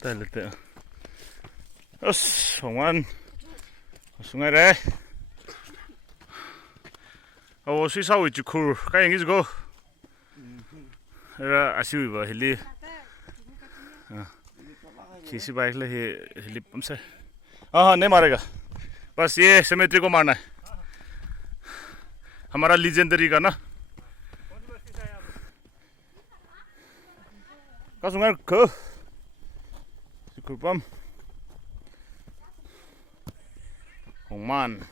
对了对，홍만 숭아래. 어 수이사고 있지 쿨. 가영이 지고. era asiba hili. किसी बाइक ले हिलिप हमसे हाँ नहीं मारेगा बस ये सिमेट्री को मारना है हमारा लीजेंडरी का ना कासुंगर को सिकुपम 홍만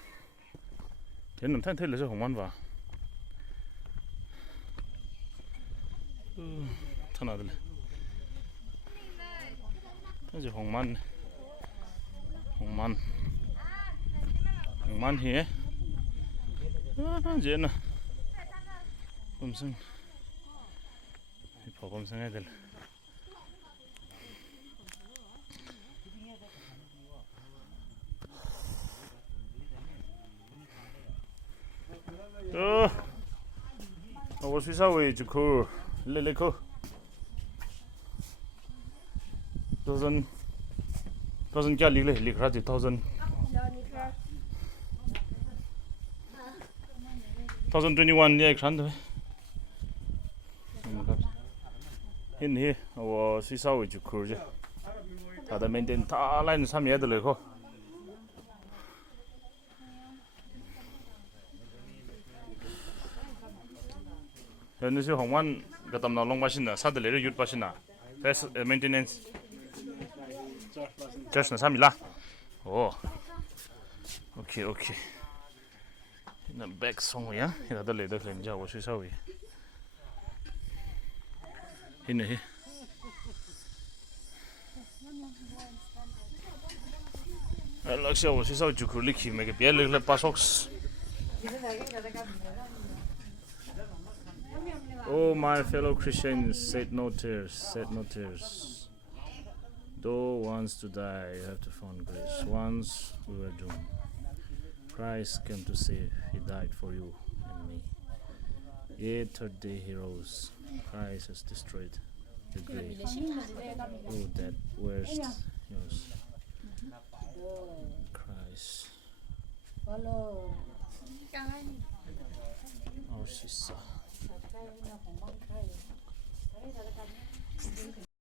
얘는 탄텔레서 홍만 봐 타나들 이제 홍만 해. 이제는 검증 보검증해야 될.我水稍微就扣，来扣。thousand क्या लिख रहा थी 1021 ये एक शांत है इन ही वो सीसा वो जो खुर जे तादा मेंटेन ता लाइन सामने याद ले को 현재 홍만 가담 나롱 마신나 사들 레르 윷 마신나 베스 메인테넌스 just 3일라. 오. 오케이. 나 백송이야. 이다들 레더 클렌자 워 수이사위. 히네. 알락샤 워 수이사위 주쿨리키 메게 비엘레 파속스. Oh my fellow Christians, said no tears. Though once to die, you have to find grace. Once we were doomed. Christ came to save. He died for you and me. Yet third day he rose. Christ has destroyed the grave. Oh, that worst news. Christ. Oh, she's